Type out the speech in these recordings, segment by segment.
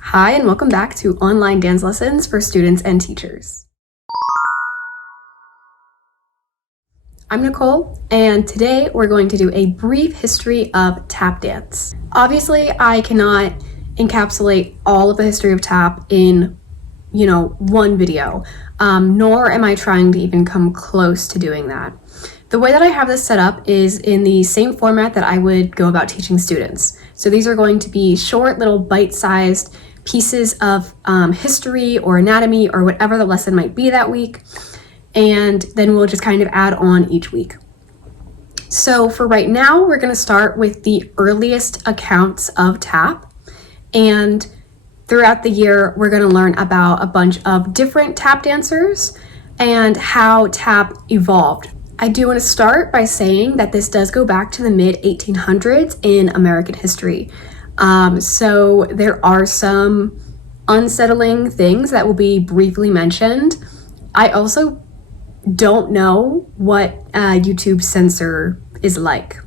Hi, and welcome back to online dance lessons for students and teachers. I'm Nicole, and today we're going to do a brief history of tap dance. Obviously, I cannot encapsulate all of the history of tap in, one video, nor am I trying to even come close to doing that. The way that I have this set up is in the same format that I would go about teaching students. So these are going to be short, little bite-sized pieces of history or anatomy or whatever the lesson might be that week, and then we'll just kind of add on each week. So for right now, we're going to start with the earliest accounts of tap, and throughout the year, we're going to learn about a bunch of different tap dancers and how tap evolved. I do want to start by saying that this does go back to the mid-1800s in American history. So there are some unsettling things that will be briefly mentioned. I also don't know what YouTube censor is like.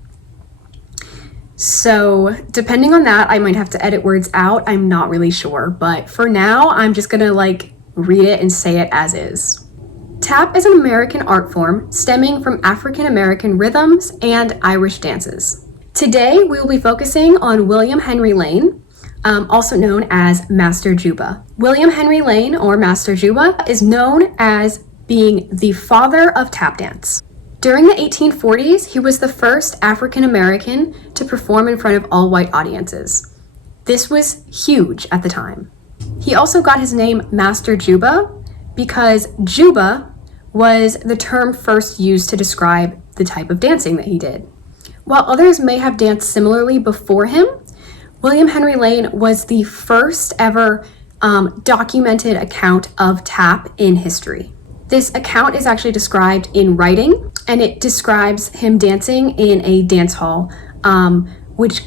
So depending on that, I might have to edit words out. I'm not really sure, but for now, I'm just gonna read it and say it as is. Tap is an American art form stemming from African American rhythms and Irish dances. Today, we will be focusing on William Henry Lane, also known as Master Juba. William Henry Lane, or Master Juba, is known as being the father of tap dance. During the 1840s, he was the first African American to perform in front of all-white audiences. This was huge at the time. He also got his name Master Juba because Juba was the term first used to describe the type of dancing that he did. While others may have danced similarly before him, William Henry Lane was the first ever documented account of tap in history. This account is actually described in writing, and it describes him dancing in a dance hall, which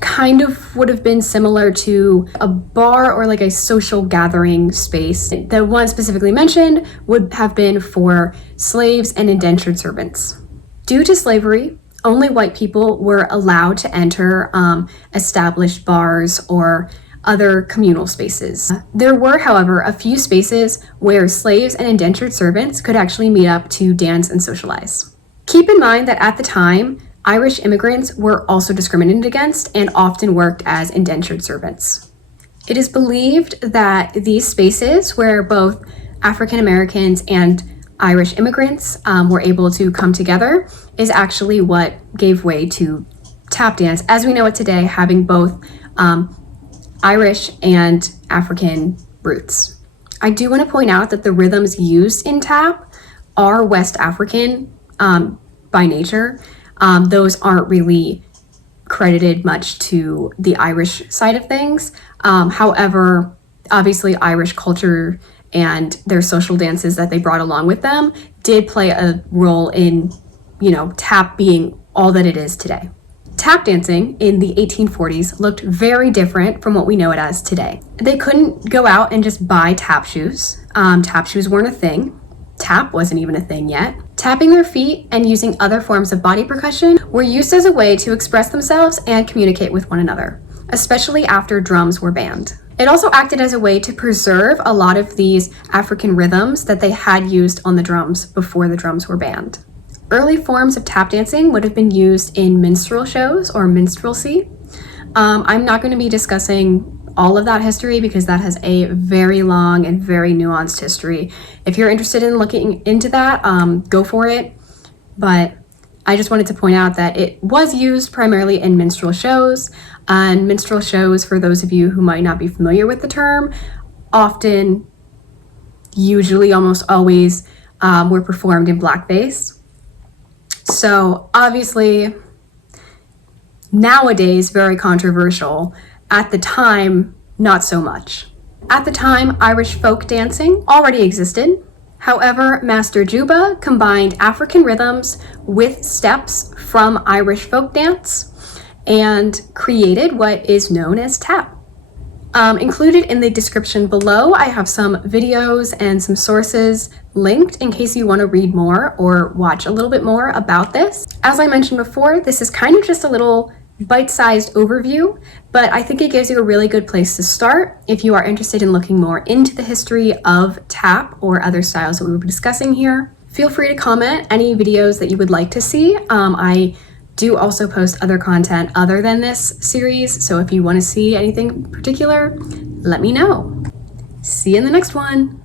kind of would have been similar to a bar or a social gathering space. The one specifically mentioned would have been for slaves and indentured servants. Due to slavery, only white people were allowed to enter established bars or other communal spaces. There were, however, a few spaces where slaves and indentured servants could actually meet up to dance and socialize. Keep in mind that at the time, Irish immigrants were also discriminated against and often worked as indentured servants. It is believed that these spaces where both African Americans and Irish immigrants were able to come together is actually what gave way to tap dance as we know it today, having both Irish and African roots. I do want to point out that the rhythms used in tap are West African by nature. Those aren't really credited much to the Irish side of things. However, obviously Irish culture and their social dances that they brought along with them did play a role in, tap being all that it is today. Tap dancing in the 1840s looked very different from what we know it as today. They couldn't go out and just buy tap shoes. Tap shoes weren't a thing. Tap wasn't even a thing yet. Tapping their feet and using other forms of body percussion were used as a way to express themselves and communicate with one another, especially after drums were banned. It also acted as a way to preserve a lot of these African rhythms that they had used on the drums before the drums were banned. Early forms of tap dancing would have been used in minstrel shows or minstrelsy. I'm not going to be discussing all of that history because that has a very long and very nuanced history. If you're interested in looking into that, go for it. But I just wanted to point out that it was used primarily in minstrel shows. And minstrel shows, for those of you who might not be familiar with the term, often, usually almost always, were performed in blackface. So obviously, nowadays, very controversial. At the time, not so much. At the time, Irish folk dancing already existed. However, Master Juba combined African rhythms with steps from Irish folk dance and created what is known as tap. Included in the description below, I have some videos and some sources linked in case you want to read more or watch a little bit more about this. As I mentioned before, this is kind of just a little bite-sized overview, but I think it gives you a really good place to start if you are interested in looking more into the history of tap or other styles that we will be discussing here. Feel free to comment any videos that you would like to see. I do also post other content other than this series, so if you want to see anything particular, let me know. See you in the next one.